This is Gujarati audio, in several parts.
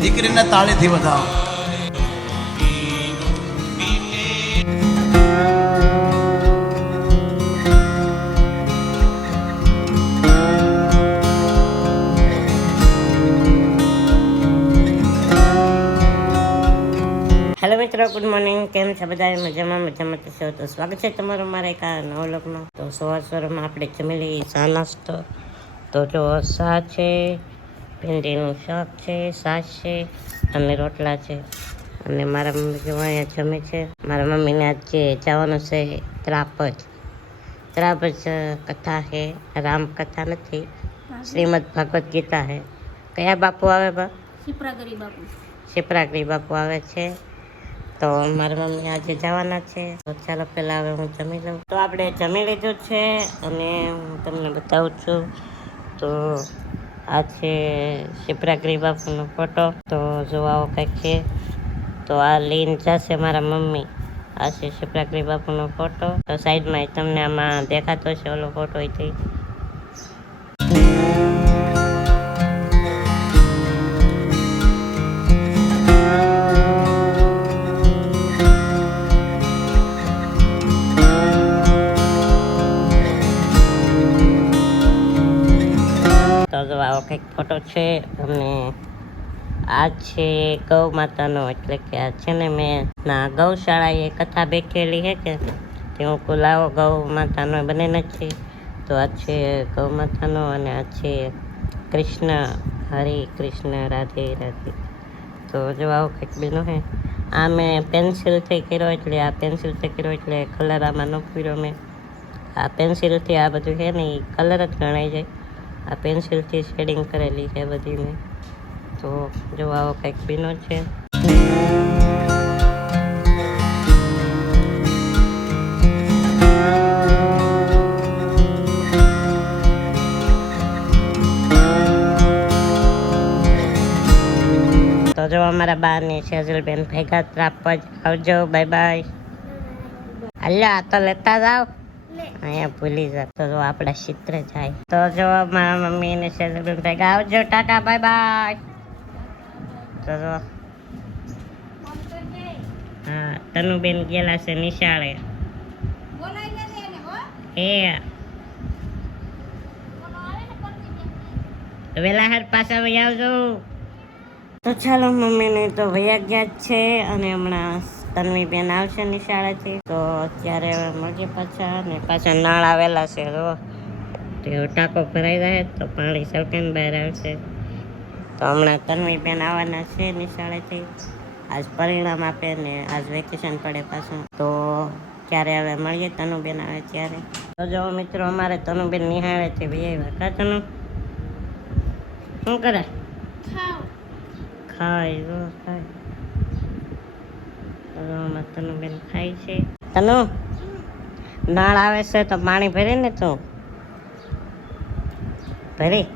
દીકરીને તાળીથી વધાવો. હેલો મિત્રો, ગુડ મોર્નિંગ. કેમ છે બધા? મજામાં છો? તો સ્વાગત છે તમારું મારા એક આ નવો લોકમાં. તો સવારમાં આપણે જમી લઈએ ચા નાસ્તો. તો જો શા છે, ભીંડીનું શાક છે, છાશ છે અને રોટલા છે. અને મારા મમ્મી જો અહીંયા જમે છે. મારા મમ્મીને આજે જવાનું છે ત્રાપજ કથા છે, રામકથા નથી, શ્રીમદ ભગવદ્ ગીતા છે. કયા બાપુ આવે બા? શિપ્રાગરી બાપુ આવે છે. તો મારા મમ્મી આજે જવાના છે. તો ચાલો પહેલાં હવે હું જમી લઉં. તો આપણે જમી લીધું છે અને હું તમને બતાવું છું. તો આ છે શિપ્રાગરી બાપુનો ફોટો. તો જો આવો કંઈક છે. તો આ લઈને જશે મારા મમ્મી. આ છે શિપ્રાગરી બાપુનો ફોટો. તો સાઈડમાં તમને આમાં દેખાતો છે ઓલો ફોટો થઈ. તો જો આવો કંઈક ફોટો છે. અને આ છે ગૌ માતાનો, એટલે કે આ છે ને મેં ગૌશાળાએ કથા બેઠેલી છે કે તે હું કુલાવો ગૌ માતાનો બને નથી. તો આ છે ગૌ માતાનો અને આ છે કૃષ્ણ, હરે કૃષ્ણ, રાધે રાધે. તો જો આવો કંઈક બીનો છે. આ મેં પેન્સિલથી કર્યો, એટલે આ પેન્સિલથી કર્યો એટલે કલર આમાં ન પૂર્યો મેં. આ પેન્સિલથી આ બધું છે ને એ કલર જ ગણાઈ જાય. આ પેન્સિલથી શેડિંગ કરેલી છે બધી મેં. તો જો આવો કંઈક બીનો છે. તો જો અમારા બાની સેજલબેન ભેગા ત્રાપજ. આવજો, બાય બાય. અલ્યા તો લેતા જાઓ, અહીંયા ભૂલી જાય. તો જો આપણા ચિત્ર જાય. તો જો મારા મમ્મી ને સેજલબેન ભેગા. આવજો, ટાટા, બાય બાય. તો જો હા, તનુબેન ગયેલા છે નિશાળે. વેલા હાર પાછા વહી આવજો. તો ચાલો, મમ્મીને તો વયા ગયા જ છે અને હમણાં તન્વીબેન આવશે નિશાળેથી. તો અત્યારે હવે મળીએ પાછા. અને પાછા નળ આવેલા છે. જો તે ટાંકો ભરાઈ જાય તો પાણી સલકીને બહાર આવશે. તો હમણાં તન્વીબેન આવવાના છે નિશાળેથી. આજ પરિણામ આપે ને આજ વેકેશન પડે પાછું. તો ક્યારે હવે મળીએ, તનુબેન આવે ત્યારે. તો જો મિત્રો, અમારે તનુબેન નિહાળેથી ભાઈ આવ્યા. કા તનુ શું કરે? ખાય તનુબેન ખાય છે. તનુ, નળ આવે છે તો પાણી ભરી ને તું ભરી.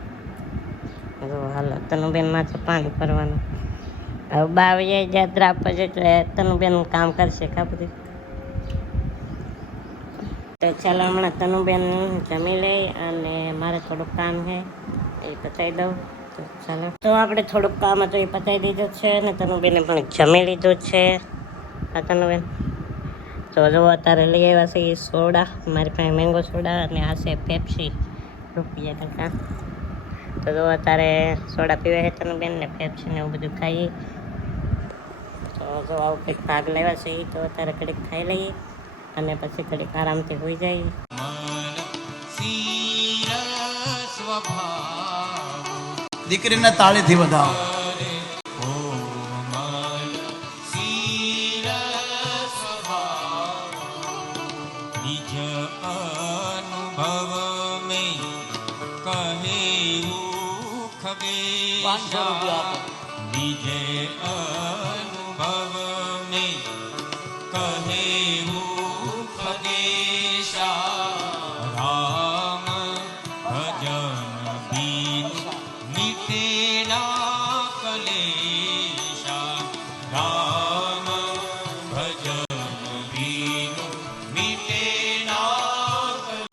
હાલો, તનુબેન માથે પાણી ભરવાનું. હવે બા આવી જાય ત્રાપજ એટલે તનુબેન કામ કરશે બધું. તો ચાલો, હમણાં તનુબેન જમી લઈ અને મારે થોડુંક કામ છે એ પતાવી દઉં. તો ચાલો, તો આપણે થોડુંક કામ હતું એ પતાવી દીધું છે ને તનુબેને પણ જમી લીધું છે. આ તનુબેન તો જો અત્યારે લઈ આવ્યા છે એ સોડા. મારી પાસે મેંગો સોડા અને આ છે પેપ્સી ₹1. તો જો અત્યારે સોડા પીવે છે તનુબેન ને પેપ્સી ને એવું બધું ખાઈએ. તો જો આવું કંઈક ભાગ લેવા છે. તો અત્યારે ઘડીક ખાઈ લઈએ અને પછી ઘડીક આરામથી હોઈ જાય. દીકરીને તાળીથી વધાવો.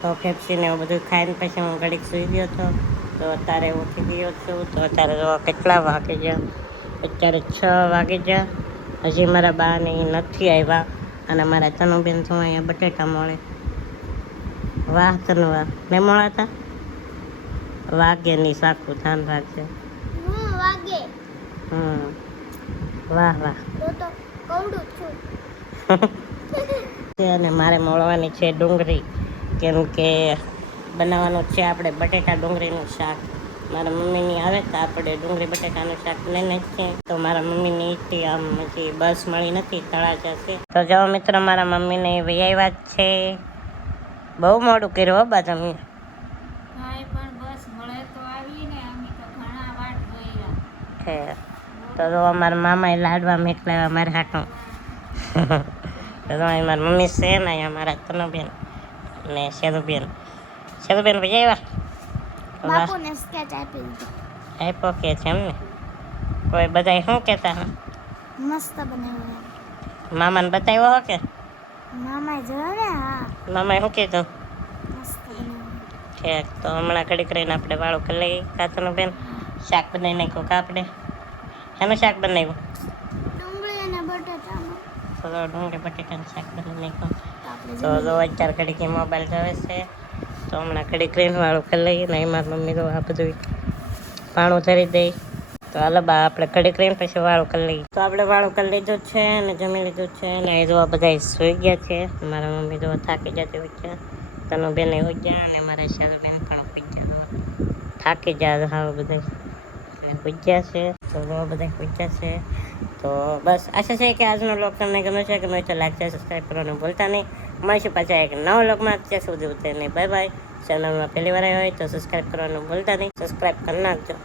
તો પેપ્સી ને એવું બધું ખાઈને પછી હું ઘડીક સૂઈ ગયો હતો. તો અત્યારે ઉઠી ગયો છું. તો અત્યારે જો કેટલા વાગે ગયા અત્યારે 6 વાગી ગયા, હજી મારા બા ને ઈ નથી આવ્યા. અને મારા તનુબેન તો અહીંયા બટેટા મળે. વાહ તનુ વાહ, ને મળાતા વાગે ની સાકું ધ્યાન રાખજે. વાગે વાહ વાહ. તો કવડું છું. અને મારે મળવાની છે ડુંગળી, કેમ કે બનાવવાનું છે આપણે બટેટા ડુંગળીનું શાક. મારા મમ્મીની આવે તો આપણે ડુંગળી બટેટાનું શાક બનાવીને જ છે. તો મારા મમ્મીની ઈટી આમ હજી બસ મળી નથી, તળાજા છે. તો જો મિત્રો મારા મમ્મીને વૈયા જ છે. બહુ મોડું કર્યું હો બા તમે. છે તો જો અમારા મામાએ લાડવા મેકલાવ્યા મારા હાટું. તો જો અહીં મારી મમ્મી છે ને અહીંયા મારા તનુબેન ને શેરુબેન. શેરુબેન ભાઈ આવ્યા બાપુને સ્કેચ આપી દીધો. આપ્યો કે છે એમ ને. કોઈ બધા શું કહેતા હા મસ્ત બનાવ્યો. મામાને બતાવ્યો હો કે મામાએ જોયો ને? હા, મામાએ શું કીધું? મસ્ત બનાવ્યો. ઠીક, તો હમણાં ઘડીક રહીને આપણે વાળું કરી લઈએ. કાતનું બેન શાક બનાવી નાખ્યું કા આપણે? એનું શાક બનાવ્યું? ડુંગળી અને બટાટાનું. તો ડુંગળી બટેટાનું શાક બનાવી નાખ્યું. આપણે તો જો અત્યારે ઘડીક મોબાઈલ જોવે છે, તો હમણાં ઘડીક રહીને વાળું કરી લઈએ. ને એમાં મમ્મી તો આ બધું પાણું ધરી દઈ. તો હાલો બા આપણે ઘડીક રહીને પછી વાળું કરી લઈએ. તો આપણે વાળું કરી લીધું છે અને જમી લીધું છે. ને એ જોવા બધા સુઈ ગયા છે. મારા મમ્મી તો થાકી જતી હોય છે, તનો બેન હોઈ ગયા અને મારા શાળા બેન પણ હોઈ ગયા. થાકી જાય હા બધા પૂજ્યા છે. તો બધા પૂજ્યા છે. તો બસ આશા છે કે આજનો વ્લોગ તમને ગમે છે. ગમે તો લાઈક છે, સબસ્ક્રાઈબ કરવાનું ભૂલતા નહીં. મળીશું પાછા એક નવા વ્લોગમાં. ત્યાં સુધી નહીં, બાય બાય. ચેનલમાં પહેલી વાર આવ્યો હોય તો સબસ્ક્રાઈબ કરવાનું ભૂલતા નહીં. સબસ્ક્રાઈબ કરી નાખજો.